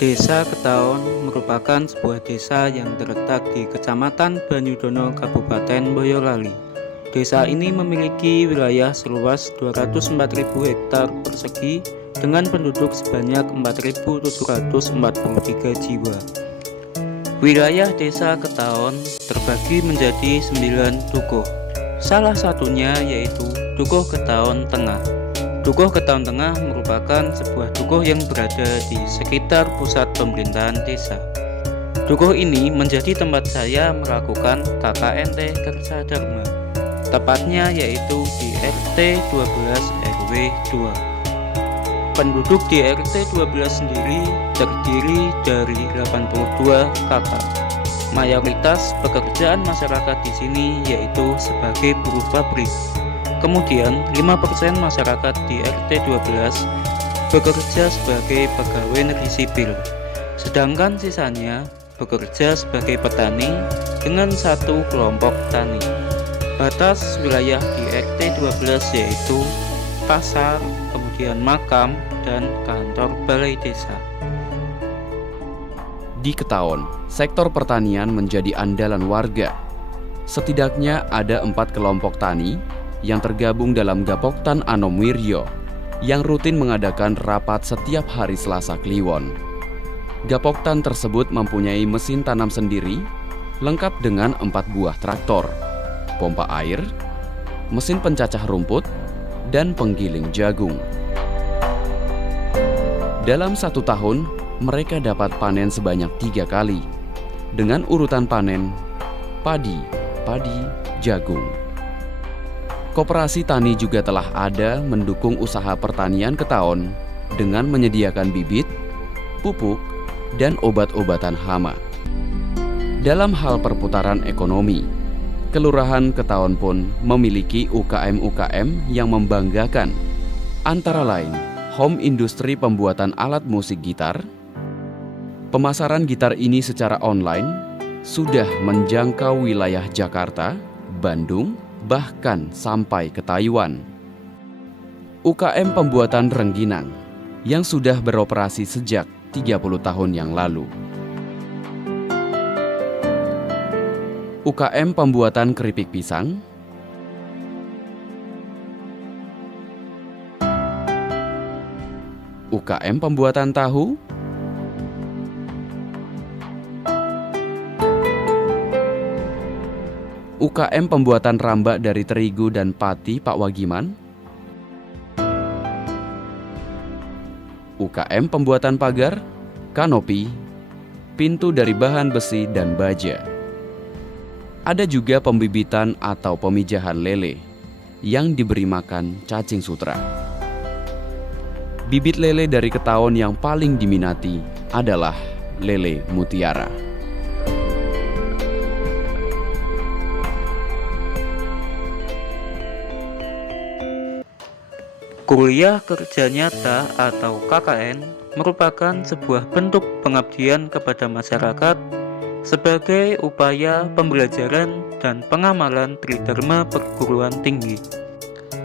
Desa Ketaon merupakan sebuah desa yang terletak di Kecamatan Banyudono, Kabupaten Boyolali. Desa ini memiliki wilayah seluas 204.000 hektar persegi dengan penduduk sebanyak 4.743 jiwa. Wilayah Desa Ketaon terbagi menjadi 9 dukuh. Salah satunya yaitu Dukuh Ketaon Tengah. Dukuh Ketaon Tengah merupakan sebuah dukuh yang berada di sekitar pusat pemerintahan desa. Dukuh ini menjadi tempat saya melakukan KKNT Kerja Dharma, tepatnya yaitu di RT 12 RW 2. Penduduk di RT 12 sendiri terdiri dari 82 kakak. Mayoritas pekerjaan masyarakat di sini yaitu sebagai buruh pabrik. Kemudian 5% masyarakat di RT 12 bekerja sebagai pegawai negeri sipil, sedangkan sisanya bekerja sebagai petani dengan satu kelompok tani. Batas wilayah di RT 12 yaitu pasar, kemudian makam, dan kantor balai desa. Di Ketaon, sektor pertanian menjadi andalan warga. Setidaknya ada 4 kelompok tani yang tergabung dalam Gapoktan Anom Wiryo yang rutin mengadakan rapat setiap hari Selasa Kliwon. Gapoktan tersebut mempunyai mesin tanam sendiri lengkap dengan 4 buah traktor, pompa air, mesin pencacah rumput, dan penggiling jagung. Dalam 1 tahun, mereka dapat panen sebanyak 3 kali dengan urutan panen padi, jagung. Koperasi tani juga telah ada mendukung usaha pertanian Ketaon dengan menyediakan bibit, pupuk, dan obat-obatan hama. Dalam hal perputaran ekonomi, Kelurahan Ketaon pun memiliki UKM-UKM yang membanggakan, antara lain home industri pembuatan alat musik gitar. Pemasaran gitar ini secara online sudah menjangkau wilayah Jakarta, Bandung, bahkan sampai ke Taiwan. UKM pembuatan rengginang yang sudah beroperasi sejak 30 tahun yang lalu. UKM pembuatan keripik pisang, UKM pembuatan tahu, UKM pembuatan rambak dari terigu dan pati Pak Wagiman, UKM pembuatan pagar, kanopi, pintu dari bahan besi dan baja. Ada juga pembibitan atau pemijahan lele yang diberi makan cacing sutra. Bibit lele dari Ketaon yang paling diminati adalah lele mutiara. Kuliah Kerja Nyata atau KKN merupakan sebuah bentuk pengabdian kepada masyarakat sebagai upaya pembelajaran dan pengamalan Tridharma Perguruan Tinggi.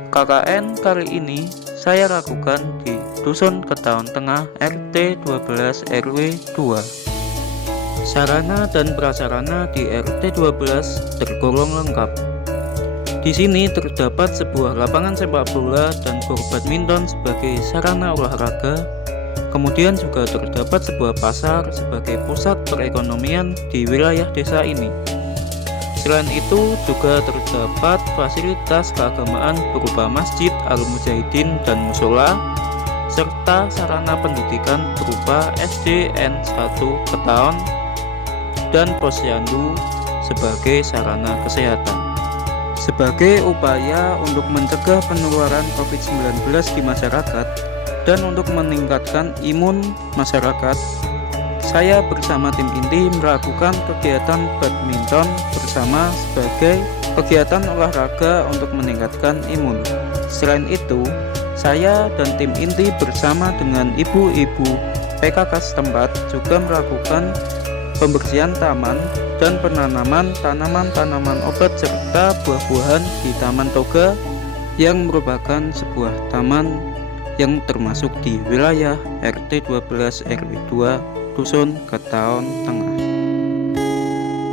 KKN kali ini saya lakukan di Dusun Ketaon Tengah RT 12 RW 2. Sarana dan prasarana di RT 12 tergolong lengkap. Di sini terdapat sebuah lapangan sepak bola dan gor badminton sebagai sarana olahraga. Kemudian juga terdapat sebuah pasar sebagai pusat perekonomian di wilayah desa ini. Selain itu juga terdapat fasilitas keagamaan berupa masjid Al-Mujahidin dan musola, serta sarana pendidikan berupa SDN 1 Ketaon dan posyandu sebagai sarana kesehatan. Sebagai upaya untuk mencegah penularan COVID-19 di masyarakat dan untuk meningkatkan imun masyarakat, saya bersama tim inti melakukan kegiatan badminton bersama sebagai kegiatan olahraga untuk meningkatkan imun. Selain itu, saya dan tim inti bersama dengan ibu-ibu PKK setempat juga melakukan pembersihan taman dan penanaman tanaman-tanaman obat serta buah-buahan di Taman Toga yang merupakan sebuah taman yang termasuk di wilayah RT 12 RW 2 Dusun Ketaon Tengah.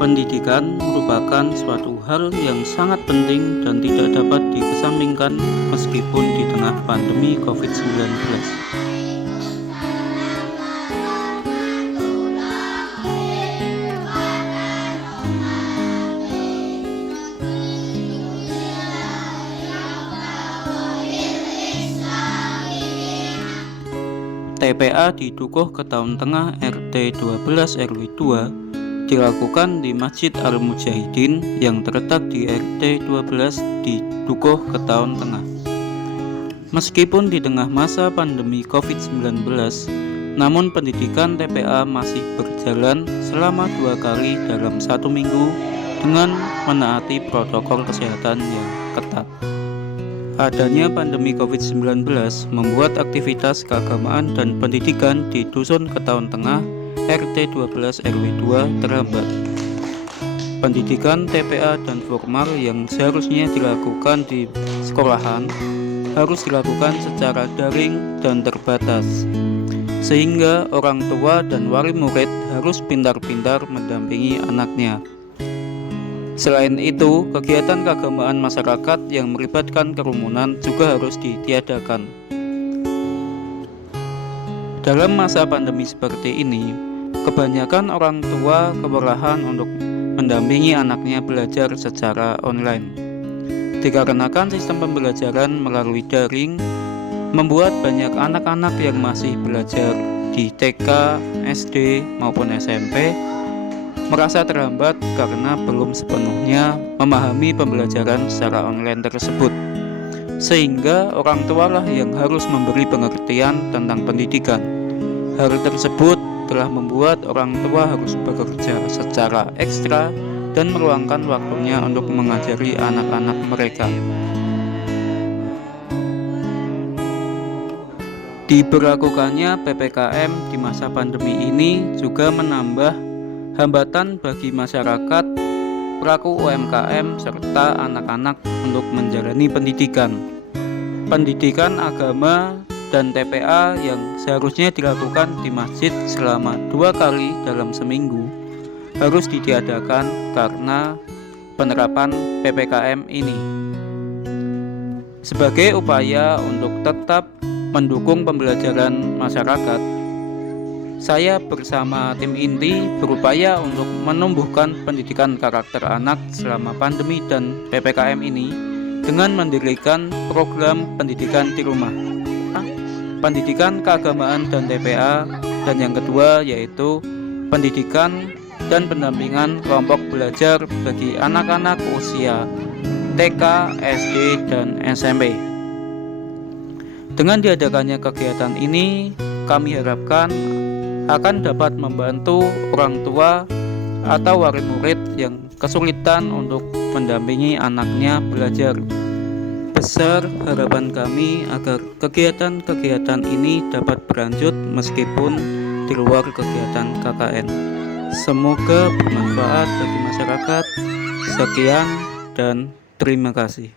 Pendidikan merupakan suatu hal yang sangat penting dan tidak dapat dikesampingkan meskipun di tengah pandemi COVID-19. TPA di Dukuh Ketaon Tengah RT 12 RW 2 dilakukan di Masjid Al-Mujahidin yang terletak di RT 12 di Dukuh Ketaon Tengah. Meskipun di tengah masa pandemi COVID-19, namun pendidikan TPA masih berjalan selama 2 kali dalam 1 minggu dengan menaati protokol kesehatan yang ketat. Adanya pandemi COVID-19 membuat aktivitas keagamaan dan pendidikan di Dusun Ketaon Tengah RT 12 RW 2 terhambat. Pendidikan TPA dan formal yang seharusnya dilakukan di sekolahan harus dilakukan secara daring dan terbatas, sehingga orang tua dan wali murid harus pintar-pintar mendampingi anaknya. Selain itu, kegiatan keagamaan masyarakat yang melibatkan kerumunan juga harus ditiadakan. Dalam masa pandemi seperti ini, kebanyakan orang tua kewalahan untuk mendampingi anaknya belajar secara online. Dikarenakan sistem pembelajaran melalui daring membuat banyak anak-anak yang masih belajar di TK, SD, maupun SMP merasa terhambat karena belum sepenuhnya memahami pembelajaran secara online tersebut, sehingga orang tua lah yang harus memberi pengertian tentang pendidikan. Hal tersebut telah membuat orang tua harus bekerja secara ekstra dan meluangkan waktunya untuk mengajari anak-anak mereka. Diberlakukannya PPKM di masa pandemi ini juga menambah hambatan bagi masyarakat, pelaku UMKM, serta anak-anak untuk menjalani pendidikan. Pendidikan agama dan TPA yang seharusnya dilakukan di masjid selama 2 kali dalam seminggu harus ditiadakan karena penerapan PPKM ini. Sebagai upaya untuk tetap mendukung pembelajaran masyarakat, saya bersama tim inti berupaya untuk menumbuhkan pendidikan karakter anak selama pandemi dan PPKM ini dengan mendirikan program pendidikan di rumah, pendidikan keagamaan dan TPA, dan yang kedua yaitu pendidikan dan pendampingan kelompok belajar bagi anak-anak usia TK, SD, dan SMP. Dengan diadakannya kegiatan ini, kami harapkan akan dapat membantu orang tua atau wali murid yang kesulitan untuk mendampingi anaknya belajar. Besar harapan kami agar kegiatan-kegiatan ini dapat berlanjut meskipun di luar kegiatan KKN. Semoga bermanfaat bagi masyarakat. Sekian dan terima kasih.